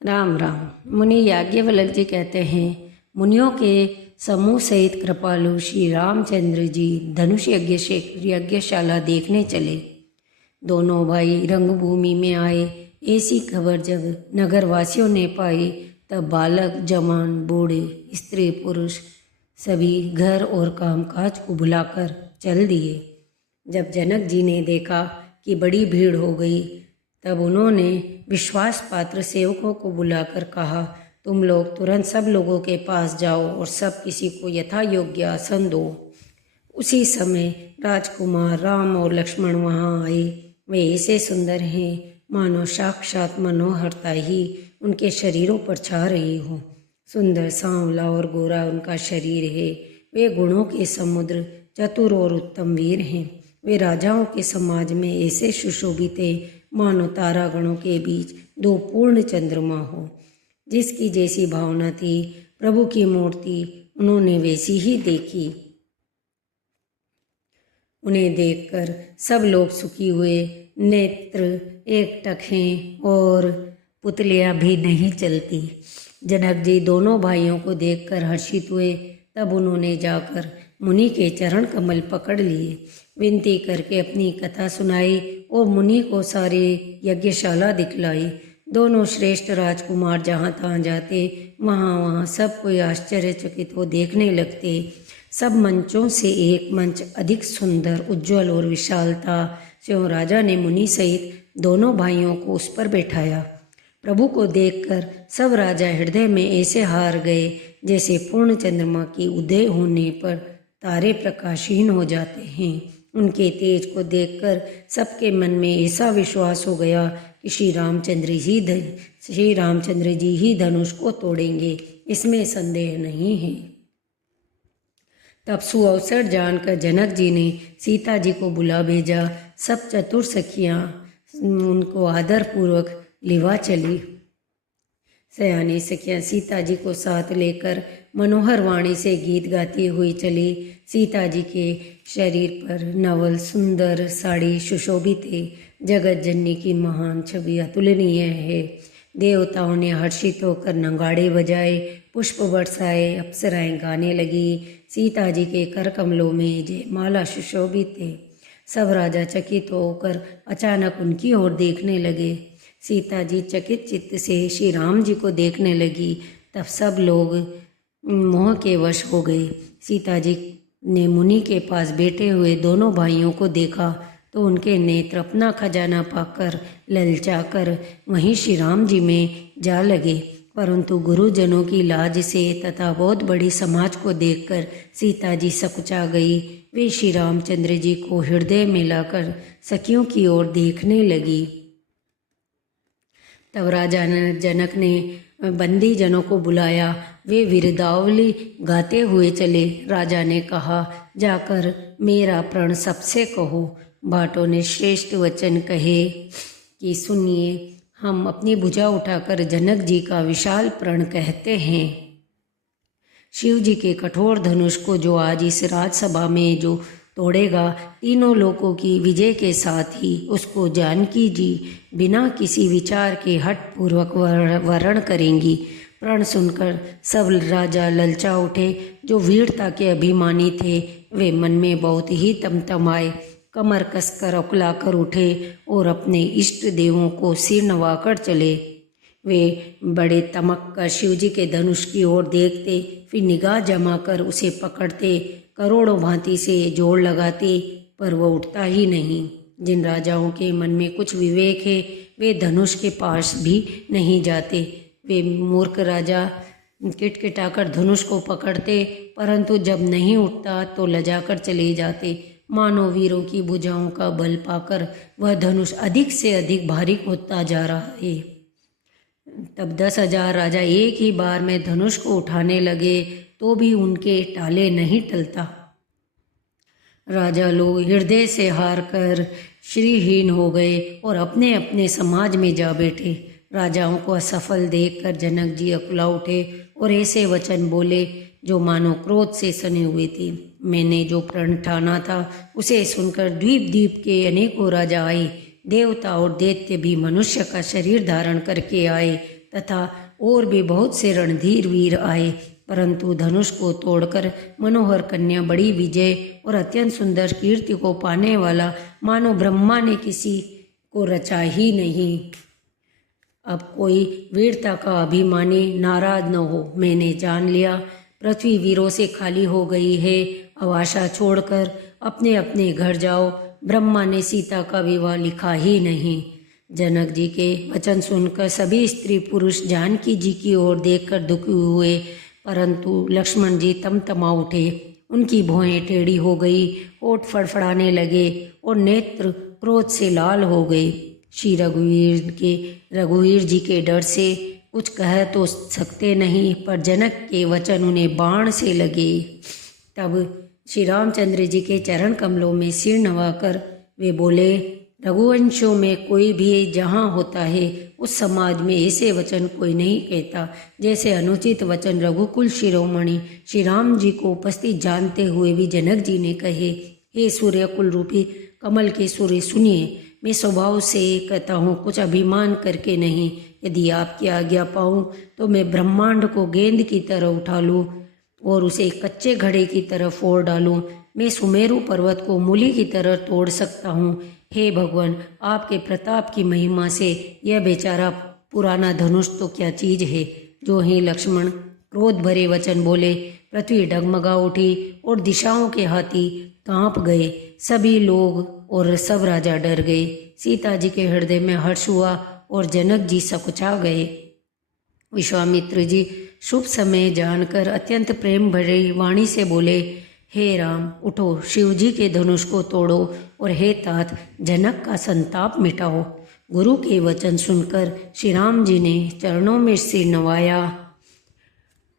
राम राम। मुनि याज्ञवल्क्य जी कहते हैं, मुनियों के समूह सहित कृपालु श्री रामचंद्र जी धनुष यज्ञशाला देखने चले। दोनों भाई रंगभूमि में आए। ऐसी खबर जब नगरवासियों ने पाई तब बालक जवान बूढ़े स्त्री पुरुष सभी घर और कामकाज को भुलाकर चल दिए। जब जनक जी ने देखा कि बड़ी भीड़ हो गई तब उन्होंने विश्वास पात्र सेवकों को बुलाकर कहा, तुम लोग तुरंत सब लोगों के पास जाओ और सब किसी को यथा योग्य आसन दो। उसी समय राजकुमार राम और लक्ष्मण वहाँ आए। वे ऐसे सुंदर हैं मानो साक्षात मनोहरता ही उनके शरीरों पर छा रही हो। सुंदर सांवला और गोरा उनका शरीर है। वे गुणों के समुद्र, चतुर और उत्तम वीर हैं। वे राजाओं के समाज में ऐसे सुशोभित हैं मानो तारागणों के बीच दो पूर्ण चंद्रमा हो। जिसकी जैसी भावना थी प्रभु की मूर्ति उन्होंने वैसी ही देखी। उन्हें देखकर सब लोग सुखी हुए। नेत्र एकटक हैं और पुतलियां भी नहीं चलती। जनक जी दोनों भाइयों को देखकर हर्षित हुए। तब उन्होंने जाकर मुनि के चरण कमल पकड़ लिए, विनती करके अपनी कथा सुनाई और मुनि को सारी यज्ञशाला दिखलाई। दोनों श्रेष्ठ राजकुमार जहाँ तहाँ जाते वहाँ सब कोई आश्चर्यचकित हो देखने लगते। सब मंचों से एक मंच अधिक सुंदर, उज्ज्वल और विशाल था। स्यों राजा ने मुनि सहित दोनों भाइयों को उस पर बैठाया। प्रभु को देखकर सब राजा हृदय में ऐसे हार गए जैसे पूर्ण चंद्रमा की उदय होने पर तारे प्रकाशहीन हो जाते हैं। उनके तेज को देखकर सबके मन में ऐसा विश्वास हो गया कि श्री रामचंद्र जी ही धनुष को तोड़ेंगे, इसमें संदेह नहीं है। तब सुअवसर जानकर जनक जी ने सीता जी को बुला भेजा। सब चतुर सखियां उनको आदरपूर्वक लिवा चली। सयानी सखियां सीता जी को साथ लेकर मनोहर वाणी से गीत गाती हुई चली। सीता जी के शरीर पर नवल सुंदर साड़ी सुशोभित है। जगत जननी की महान छवि अतुलनीय है। देवताओं ने हर्षित होकर नगाड़े बजाए, पुष्प बरसाए, अप्सराएं गाने लगी। सीता जी के कर कमलों में जयमाला सुशोभित है। सब राजा चकित होकर अचानक उनकी ओर देखने लगे। सीता जी चकित चित्त से श्री राम जी को देखने लगी। तब सब लोग मोह के वश हो गए। सीता जी ने मुनि के पास बैठे हुए दोनों भाइयों को देखा तो उनके नेत्र अपना खजाना पाकर ललचाकर वहीं श्री राम जी में जा लगे। परंतु गुरुजनों की लाज से तथा बहुत बड़ी समाज को देखकर सीता जी सकुचा गई। वे श्री रामचंद्र जी को हृदय में लाकर सखियों की ओर देखने लगी। तब राजा जनक ने बंदी जनों को बुलाया। वे विरदावली गाते हुए चले। राजा ने कहा, जाकर मेरा प्रण सबसे कहो। भाटों ने श्रेष्ठ वचन कहे कि सुनिए, हम अपनी भुजा उठाकर जनक जी का विशाल प्रण कहते हैं। शिव जी के कठोर धनुष को जो आज इस राजसभा में जो तोड़ेगा, तीनों लोकों की विजय के साथ ही उसको जानकी जी बिना किसी विचार के हठपूर्वक वरण करेंगी। प्रण सुनकर सब राजा ललचा उठे। जो वीरता के अभिमानी थे वे मन में बहुत ही तमतमाए, कमर कसकर उकलाकर उठे और अपने इष्ट देवों को सिर नवाकर चले। वे बड़े तमक कर शिव जी के धनुष की ओर देखते, फिर निगाह जमाकर उसे पकड़ते, करोड़ों भांति से जोड़ लगाते, पर वह उठता ही नहीं। जिन राजाओं के मन में कुछ विवेक है वे धनुष के पास भी नहीं जाते। वे मूर्ख राजा किटकिटाकर धनुष को पकड़ते, परंतु जब नहीं उठता तो लजाकर चले जाते। मानो वीरों की भुजाओं का बल पाकर वह धनुष अधिक से अधिक भारी होता जा रहा है। तब 10,000 राजा एक ही बार में धनुष को उठाने लगे तो भी उनके टाले नहीं टलता। राजा लोग हृदय से हार कर श्रीहीन हो गए और अपने अपने समाज में जा बैठे। राजाओं को असफल देखकर जनक जी अकुला उठे और ऐसे वचन बोले जो मानो क्रोध से सने हुए थे। मैंने जो प्रण ठाना था उसे सुनकर द्वीप द्वीप के अनेकों राजा आए। देवता और दैत्य भी मनुष्य का शरीर धारण करके आए। तथा और भी बहुत से रणधीर वीर आए, परंतु धनुष को तोड़कर मनोहर कन्या बड़ी विजय और अत्यंत सुंदर कीर्ति को पाने वाला मानो ब्रह्मा ने किसी को रचा ही नहीं। अब कोई वीरता का अभिमानी नाराज न हो। मैंने जान लिया पृथ्वी वीरों से खाली हो गई है। अब आशा छोड़कर अपने अपने घर जाओ। ब्रह्मा ने सीता का विवाह लिखा ही नहीं। जनक जी के वचन सुनकर सभी स्त्री पुरुष जानकी जी की ओर देखकर दुखी हुए, परंतु लक्ष्मण जी तमतमा उठे। उनकी भौहें टेढ़ी हो गई, ओठ फड़फड़ाने लगे और नेत्र क्रोध से लाल हो गए। श्री रघुवीर जी के डर से कुछ कह तो सकते नहीं, पर जनक के वचन उन्हें बाण से लगे। तब श्री रामचंद्र जी के चरण कमलों में सिर नवाकर वे बोले, रघुवंशों में कोई भी जहाँ होता है उस समाज में ऐसे वचन कोई नहीं कहता जैसे अनुचित वचन रघुकुल शिरोमणि श्री राम जी को उपस्थित जानते हुए भी जनक जी ने कहे। हे सूर्यकुल रूपी कमल के सूर्य, सुनिए, मैं स्वभाव से कहता हूँ, कुछ अभिमान करके नहीं। यदि आपकी आज्ञा पाऊँ तो मैं ब्रह्मांड को गेंद की तरह उठा लूँ और उसे कच्चे घड़े की तरह फोड़ डालूँ। मैं सुमेरु पर्वत को मूली की तरह तोड़ सकता हूँ। हे भगवान, आपके प्रताप की महिमा से यह बेचारा पुराना धनुष तो क्या चीज है। जो ही लक्ष्मण क्रोध भरे वचन बोले, पृथ्वी डगमगा उठी और दिशाओं के हाथी कांप गए। सभी लोग और सब राजा डर गए। सीता जी के हृदय में हर्ष हुआ और जनक जी सकुचा गए। विश्वामित्र जी शुभ समय जानकर अत्यंत प्रेम भरी वाणी से बोले, हे राम, उठो, शिव जी के धनुष को तोड़ो और हे तात, जनक का संताप मिटाओ। गुरु के वचन सुनकर श्री राम जी ने चरणों में सिर नवाया।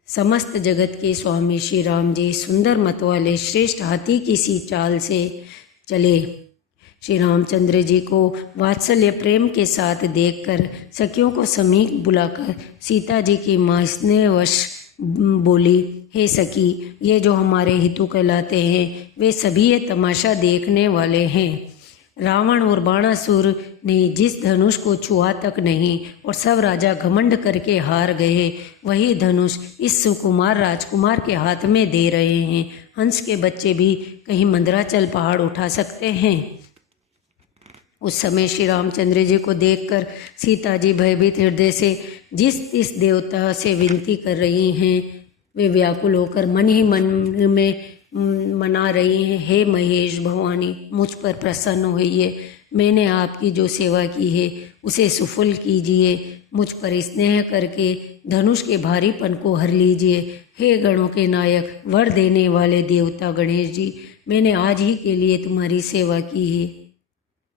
समस्त जगत के स्वामी श्री राम जी सुंदर मत वाले श्रेष्ठ हाथी की सी चाल से चले। श्री रामचंद्र जी को वात्सल्य प्रेम के साथ देखकर सखियों को समीप बुलाकर सीता जी की माँ स्नेहवश बोली, हे सखी, ये जो हमारे हितु कहलाते हैं वे सभी ये तमाशा देखने वाले हैं। रावण और बाणासुर ने जिस धनुष को छुआ तक नहीं और सब राजा घमंड करके हार गए, वही धनुष इस सुकुमार राजकुमार के हाथ में दे रहे हैं। हंस के बच्चे भी कहीं मंदराचल पहाड़ उठा सकते हैं। उस समय श्री रामचंद्र जी को देखकर सीता जी भयभीत हृदय से जिस देवता से विनती कर रही हैं, वे व्याकुल होकर मन ही मन में मना रही हैं, हे महेश भवानी, मुझ पर प्रसन्न होइए। मैंने आपकी जो सेवा की है उसे सफल कीजिए। मुझ पर स्नेह करके धनुष के भारीपन को हर लीजिए। हे गणों के नायक, वर देने वाले देवता गणेश जी, मैंने आज ही के लिए तुम्हारी सेवा की है।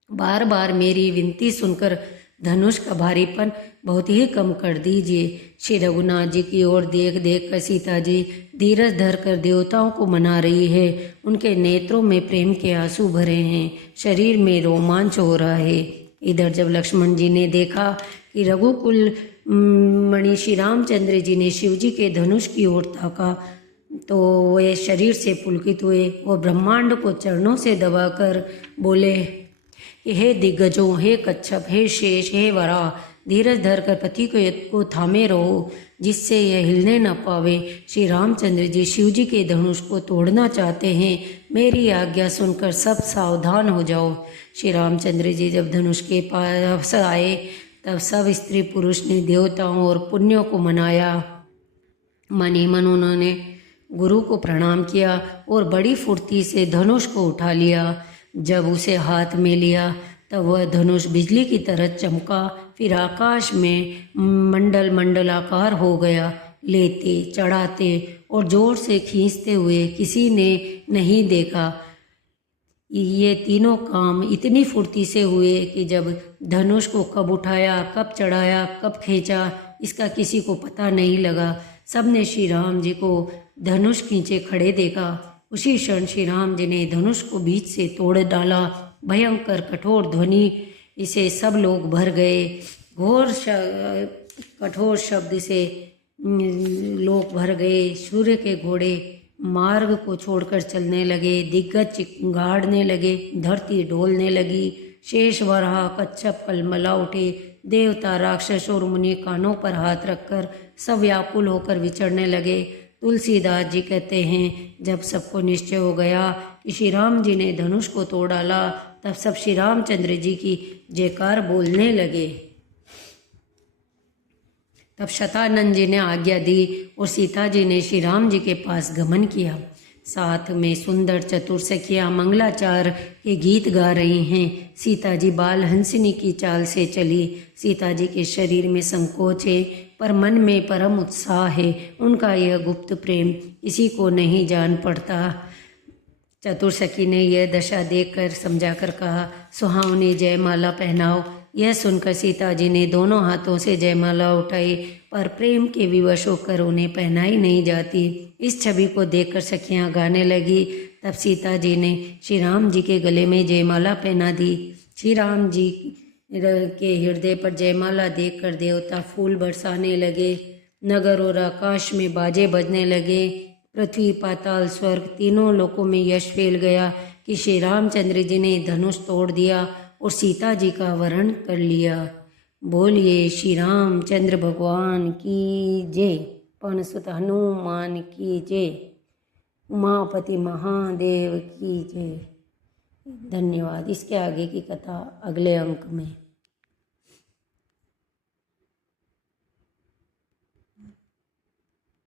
बार बार मेरी विनती सुनकर धनुष का भारीपन बहुत ही कम कर दीजिए। श्री रघुनाथ जी की ओर देख देख कर सीता जी धीरज धर कर देवताओं को मना रही है। उनके नेत्रों में प्रेम के आंसू भरे हैं, शरीर में रोमांच हो रहा है। इधर जब लक्ष्मण जी ने देखा कि रघुकुल मणि श्री रामचंद्र जी ने शिव जी के धनुष की ओर ताका तो वे शरीर से पुलकित हुए और ब्रह्मांड को चरणों से दबाकर बोले, हे दिग्गजों, हे कच्छप, हे शेष, हे वरा, धीरज धरकर पति को थामे रहो जिससे यह हिलने न पावे। श्री रामचंद्र जी शिव जी के धनुष को तोड़ना चाहते हैं। मेरी आज्ञा सुनकर सब सावधान हो जाओ। श्री रामचंद्र जी जब धनुष के पास आए तब सब स्त्री पुरुष ने देवताओं और पुण्यों को मनाया। मन ही मन उन्होंने गुरु को प्रणाम किया और बड़ी फुर्ती से धनुष को उठा लिया। जब उसे हाथ में लिया तब वह धनुष बिजली की तरह चमका, फिर आकाश में मंडल मंडलाकार हो गया। लेते, चढ़ाते और जोर से खींचते हुए किसी ने नहीं देखा। ये तीनों काम इतनी फुर्ती से हुए कि जब धनुष को कब उठाया, कब चढ़ाया, कब खींचा, इसका किसी को पता नहीं लगा। सबने श्री राम जी को धनुष खींचे खड़े देखा। उसी क्षण श्री राम जी ने धनुष को बीच से तोड़ डाला। भयंकर कठोर ध्वनि इसे सब लोग भर गए। घोर कठोर शब्द से लोग भर गए। सूर्य के घोड़े मार्ग को छोड़कर चलने लगे, दिग्गज चिंगाड़ने लगे, धरती डोलने लगी। शेष वराह कच्छप पलमला उठे, देवता, राक्षस और मुनि कानों पर हाथ रखकर सब व्याकुल होकर विचरने लगे। तुलसीदास जी कहते हैं, जब सबको निश्चय हो गया कि श्री राम जी ने धनुष को तोड़ डाला, तब सब श्री रामचंद्र जी की जयकार बोलने लगे। तब शतानंद जी ने आज्ञा दी और सीता जी ने श्री राम जी के पास गमन किया। साथ में सुंदर चतुर सखियां मंगलाचार के गीत गा रही हैं। सीता जी बाल हंसिनी की चाल से चली। सीता जी के शरीर में संकोच है पर मन में परम उत्साह है। उनका यह गुप्त प्रेम किसी को नहीं जान पड़ता। चतुर सखी ने यह दशा देखकर समझाकर कहा, सुहावनी जयमाला पहनाओ। यह सुनकर सीता जी ने दोनों हाथों से जयमाला उठाई, पर प्रेम के विवश होकर उन्हें पहनाई नहीं जाती। इस छवि को देखकर सखियां गाने लगी। तब सीता जी ने श्री राम जी के गले में जयमाला पहना दी। श्री राम जी के हृदय पर जयमाला देखकर देवता फूल बरसाने लगे। नगर और आकाश में बाजे बजने लगे। पृथ्वी, पाताल, स्वर्ग तीनों लोकों में यश फैल गया कि श्री रामचंद्र जी ने धनुष तोड़ दिया और सीता जी का वरण कर लिया। बोलिए श्री रामचंद्र भगवान की जय। पवन सुत हनुमान की जय। उमापति महादेव की जय। धन्यवाद। इसके आगे की कथा अगले अंक में।